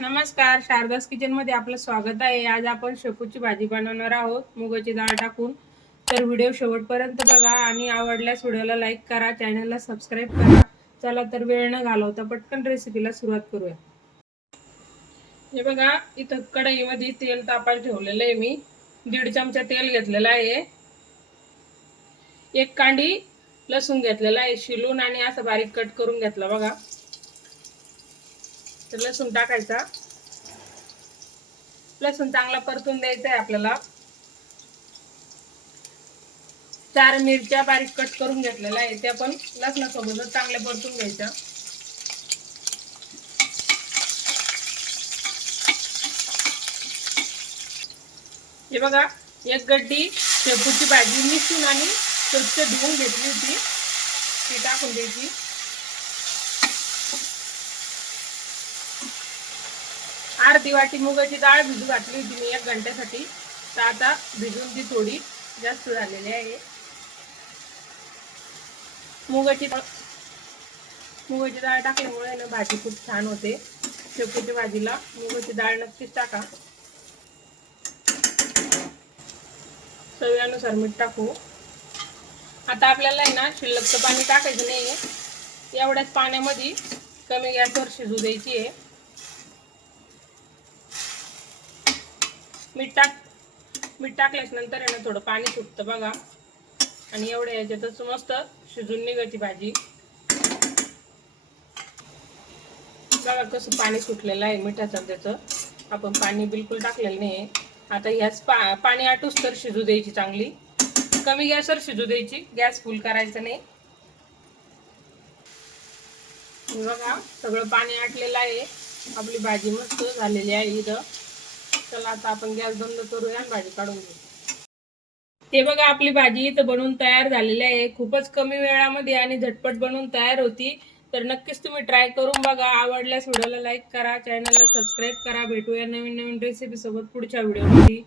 नमस्कार शारदास किचनमध्ये आपलं स्वागत आहे. आज आपण शेपूची भाजी बनवणार आहोत. मुगाची डाळ टाकून. तर व्हिडिओ शेवटपर्यंत बघा आणि आवडल्यास व्हिडिओला लाईक करा चॅनलला सबस्क्राईब करा. चला तर वेळ न घालवता पटकन रेसिपीला सुरुवात करूया. हे बघा इथं कढईमध्ये तेल तापायला ठेवलेलं आहे मी. दीड चमचा तेल घेतलेलं आहे. एक कांडी लसूण घेतलेला आहे. शिलून आणि असं बारीक कट करून घेतला बघा. तर लसूण टाकायचा. लसूण चांगला परतून द्यायचा आहे आपल्याला. चार मिरच्या बारीक कट करून घेतलेल्या आहे त्या पण लसणासोबतच चांगल्या परतून घ्यायच्या. हे बघा एक गड्डी शेपूची भाजी मिसून आणि स्वच्छ धुवून घेतली होती. ती टाकून द्यायची. अर्धी वाटी मुगाची डाळ भिजू घातली होती मी एक घंट्यासाठी. तर आता भिजून ती थोडी जास्त झालेली आहे. मुगाची मुगाची डाळ टाकल्यामुळे ना भाजी खूप छान होते. शेपूच्या भाजीला मुगाची डाळ नक्कीच टाका. चवीनुसार मीठ टाकू. आता आपल्याला आहे ना शिल्लकचं पाणी टाकायचं नाही आहे एवढ्याच पाण्यामध्ये कमी गॅसवर शिजू द्यायची आहे. मीठ टाक. मीठ टाकल्याच नंतर आहे ना थोडं पाणी सुटतं बघा. आणि एवढ्या याच्यातच मस्त शिजून निघायची भाजी. बघा कसं पाणी सुटलेलं आहे मिठाचं त्याचं. आपण पाणी बिलकुल टाकलेलं नाही आहे आता ह्याच पा पाणी आटूच तर शिजू द्यायची चांगली. कमी गॅसवर शिजू द्यायची. गॅस फुल करायचं नाही. बघा सगळं पाणी आटलेलं आहे. आपली भाजी मस्त झालेली आहे इथं. चला आता आपण गॅस बंद करूया आणि भाजी काढून घेऊ. ते बघा आपली भाजी इथं बनवून तयार झालेली आहे. खूपच कमी वेळामध्ये आणि झटपट बनवून तयार होती. तर नक्कीच तुम्ही ट्राय करून बघा. आवडल्यास व्हिडिओला लाईक करा चॅनलला सबस्क्राईब करा. भेटूया नवीन नवीन रेसिपी सोबत पुढच्या व्हिडिओमध्ये.